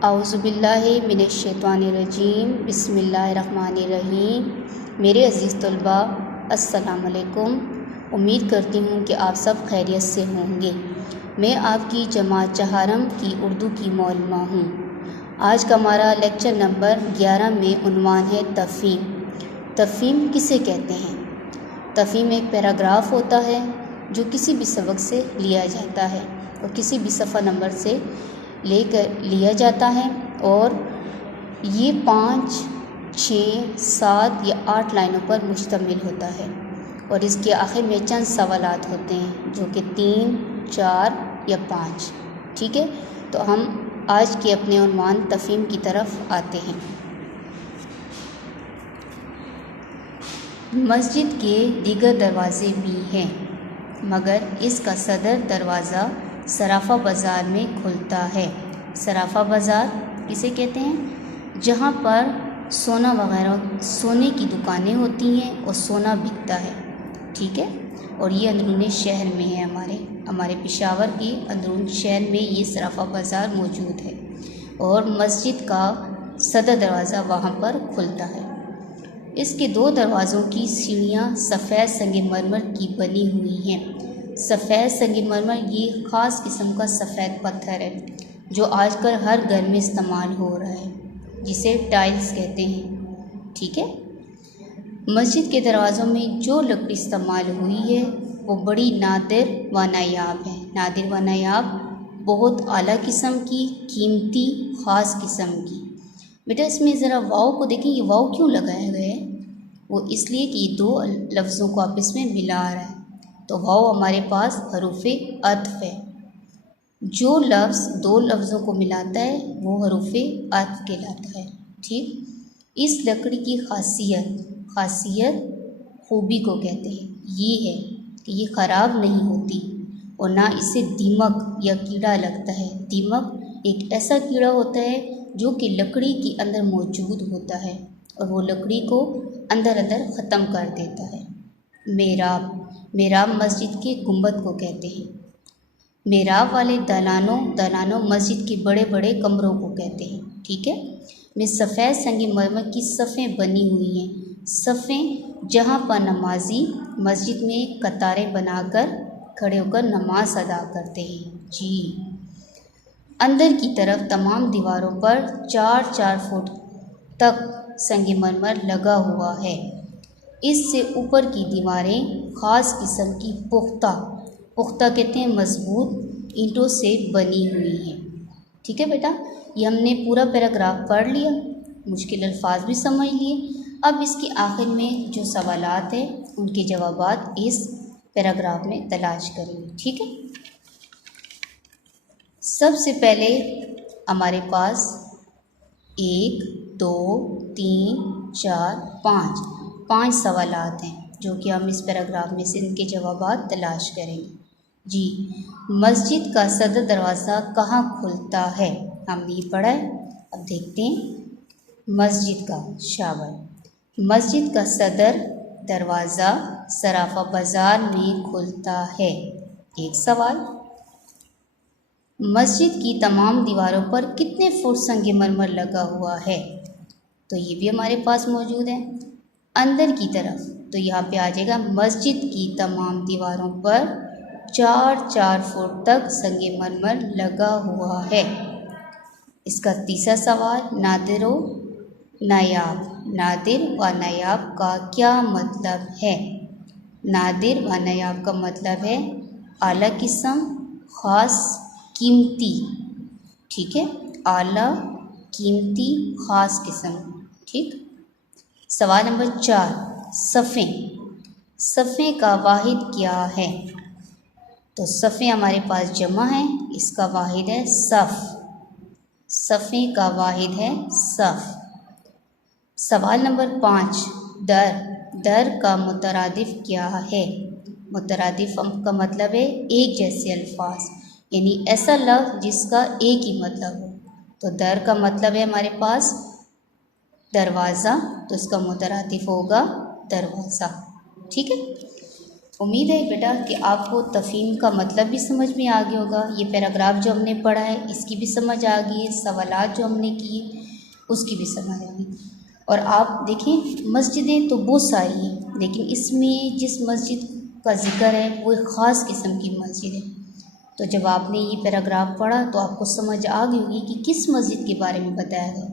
आउज़ुबिल्लाहि मिनश्शैतानिर्रजीम बिस्मिल्लाहिर्रहमानिर्रहीम। मेरे अज़ीज़ तलबा अस्सलाम वालेकुम। उम्मीद करती हूँ कि आप सब खैरियत से होंगे। मैं आपकी जमात चहारम की उर्दू की मौलमा हूँ। आज का हमारा लेक्चर नंबर 11 में उन्वान है तफ़हीम। तफ़हीम किसे कहते हैं? तफ़हीम एक पैराग्राफ होता है जो किसी भी सबक से लिया जाता है और किसी भी सफ़ा नंबर से लेकर लिया जाता है और ये 5, 6, 7 या 8 लाइनों पर मुश्तमिल होता है और इसके आखिर में चंद सवालात होते हैं जो कि 3, 4 या 5। ठीक है, तो हम आज के अपने उन्वान तफ़हीम की तरफ आते हैं। मस्जिद के दीगर दरवाज़े भी हैं मगर इसका सदर दरवाज़ा सराफ़ा बाज़ार में खुलता है। सराफ़ा बाज़ार किसे कहते हैं? जहाँ पर सोना वगैरह सोने की दुकानें होती हैं और सोना बिकता है। ठीक है, और ये अंदरूनी शहर में है। हमारे पेशावर के अंदरून शहर में ये सराफ़ा बाज़ार मौजूद है और मस्जिद का सदर दरवाज़ा वहाँ पर खुलता है। इसके 2 दरवाज़ों की सीढ़ियाँ सफ़ेद संगमरमर की बनी हुई हैं। सफ़ेद संगमरमर ये ख़ास किस्म का सफ़ेद पत्थर है जो आजकल हर घर में इस्तेमाल हो रहा है, जिसे टाइल्स कहते हैं। ठीक है, मस्जिद के दरवाज़ों में जो लकड़ी इस्तेमाल हुई है वो बड़ी नादिर व नायाब है। नादिर व नायाब, बहुत आला किस्म की, कीमती, ख़ास किस्म की। बेटा इसमें ज़रा वाव को देखें, ये वाव क्यों लगाया गया है? वो इसलिए कि ये 2 लफ्ज़ों को आपस में मिला रहा है। तो वाव हमारे पास हरूफ़े अत्फ़ है। जो लफ्ज़ 2 लफ्ज़ों को मिलाता है वो हरूफ़े अत्फ़ कहलाता है। ठीक, इस लकड़ी की खासियत खूबी को कहते हैं ये है कि ये ख़राब नहीं होती और ना इसे दीमक या कीड़ा लगता है। दीमक एक ऐसा कीड़ा होता है जो कि लकड़ी के अंदर मौजूद होता है और वो लकड़ी को अंदर ख़त्म कर देता है। मेहराब मस्जिद के गुंबद को कहते हैं। मेहराब वाले दलानों मस्जिद के बड़े बड़े कमरों को कहते हैं। ठीक है, में सफ़ेद संगमरमर की सफ़ें बनी हुई हैं। सफ़ें जहाँ पर नमाजी मस्जिद में कतारें बनाकर खड़े होकर नमाज अदा करते हैं। जी, अंदर की तरफ तमाम दीवारों पर 4-4 फुट तक संगमरमर लगा हुआ है। इससे ऊपर की दीवारें ख़ास किस्म की पुख्ता कहते हैं मजबूत ईंटों से बनी हुई हैं। ठीक है बेटा, ये हमने पूरा पैराग्राफ पढ़ लिया, मुश्किल अल्फाज भी समझ लिए। अब इसके आखिर में जो सवालात हैं उनके जवाबात इस पैराग्राफ में तलाश करेंगे। ठीक है, सबसे पहले हमारे पास 1, 2, 3, 4, 5 सवालात हैं जो कि हम इस पैराग्राफ में से इनके जवाबात तलाश करेंगे। जी, मस्जिद का सदर दरवाज़ा कहाँ खुलता है? हमने ये पढ़ा है। अब देखते हैं मस्जिद का सदर दरवाज़ा सराफ़ा बाज़ार में खुलता है। एक सवाल, मस्जिद की तमाम दीवारों पर कितने फुट संगमरमर लगा हुआ है? तो ये भी हमारे पास मौजूद है। अंदर की तरफ तो यहाँ पे आ जाएगा मस्जिद की तमाम दीवारों पर 4-4 फुट तक संगमरमर लगा हुआ है। इसका तीसरा सवाल, नादिर व नायाब का क्या मतलब है? नादिर व नायाब का मतलब है आला किस्म, ख़ास, कीमती। ठीक है, आला, कीमती, ख़ास किस्म। ठीक, सवाल नंबर 4, सफ़े का वाहिद क्या है? तो सफ़े हमारे पास जमा है, इसका वाहिद है सफ़। सफ़े का वाहिद है सफ़। सवाल नंबर 5, दर का मुतरादिफ क्या है? मुतरादिफ का मतलब है एक जैसे अल्फाज, यानी ऐसा लफ्ज़ जिसका एक ही मतलब हो। तो दर का मतलब है हमारे पास दरवाज़ा, तो इसका मुतरादिफ होगा दरवाज़ा। ठीक है, उम्मीद है बेटा कि आपको तफ़हीम का मतलब भी समझ में आ गया होगा। ये पैराग्राफ जो हमने पढ़ा है इसकी भी समझ आ गई है, सवालात जो हमने किए उसकी भी समझ आ गई। और आप देखें मस्जिदें तो बहुत सारी हैं, लेकिन इसमें जिस मस्जिद का ज़िक्र है वो एक ख़ास किस्म की मस्जिद है। तो जब आपने ये पैराग्राफ पढ़ा तो आपको समझ आ गई होगी कि किस मस्जिद के बारे में बताया गया।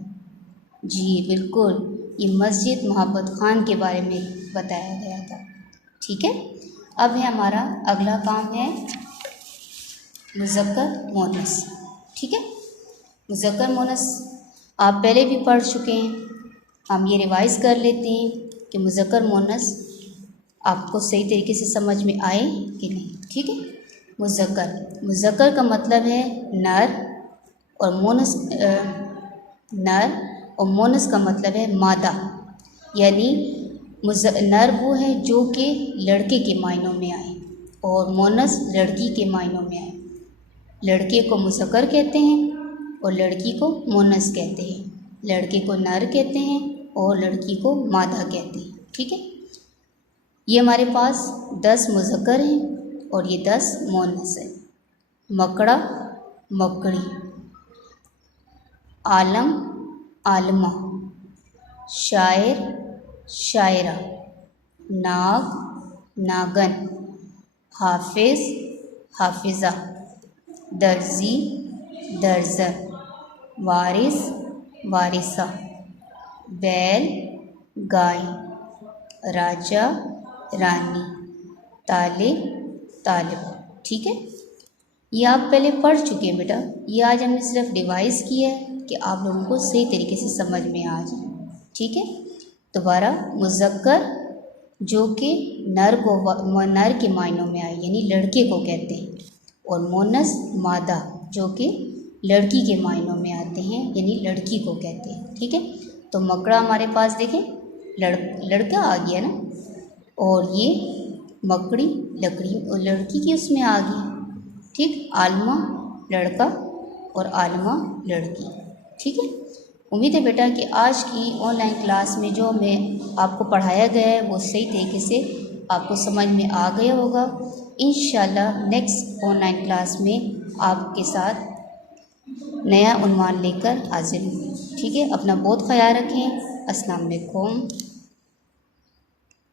जी बिल्कुल, ये मस्जिद मोहब्बत खान के बारे में बताया गया था। ठीक है, अब है हमारा अगला काम है मुज़क्कर मोनस। ठीक है, मुज़क्कर मोनस आप पहले भी पढ़ चुके हैं, हम ये रिवाइज़ कर लेते हैं कि मुज़क्कर मोनस आपको सही तरीके से समझ में आए कि नहीं। ठीक है, मुज़क्कर का मतलब है नर और मोनस का मतलब है मादा, यानी नर वो है जो कि लड़के के मायनों में आए और मोनस लड़की के मायनों में आए। लड़के को मुज़क्कर कहते हैं और लड़की को मोनस कहते हैं। लड़के को नर कहते हैं और लड़की को मादा कहते हैं। ठीक है, ये हमारे पास 10 मुज़क्कर हैं और ये 10 मोनस है। मकड़ा मकड़ी, आलम आलमा, शायर शायरा, नाग नागन, हाफिज़ हाफिज़ा, दर्जी दर्जन, वारिस वारिसा, बैल गाय, राजा रानी, तालिब तालिब। ठीक है, ये आप पहले पढ़ चुके हैं बेटा, ये आज हमने सिर्फ रिवाइज़ किया है कि आप लोगों को सही तरीके से समझ में आ जाए। ठीक है, दोबारा मुज़क्कर जो कि नर के मायनों में आए यानी लड़के को कहते हैं, और मोनस मादा जो कि लड़की के मायनों में आते हैं यानी लड़की को कहते हैं। ठीक है, तो मकड़ा हमारे पास देखें लड़का आ गया ना, और ये मकड़ी लड़की की उसमें आ गई। ठीक, आलमा लड़का और आलमा लड़की। ठीक है, उम्मीद है बेटा कि आज की ऑनलाइन क्लास में जो हमें आपको पढ़ाया गया है वो सही तरीके से आपको समझ में आ गया होगा। इंशाल्लाह नेक्स्ट ऑनलाइन क्लास में आपके साथ नया उन्वान लेकर हाजिर हूँ। ठीक है, अपना बहुत ख्याल रखें। अस्सलाम वालेकुम।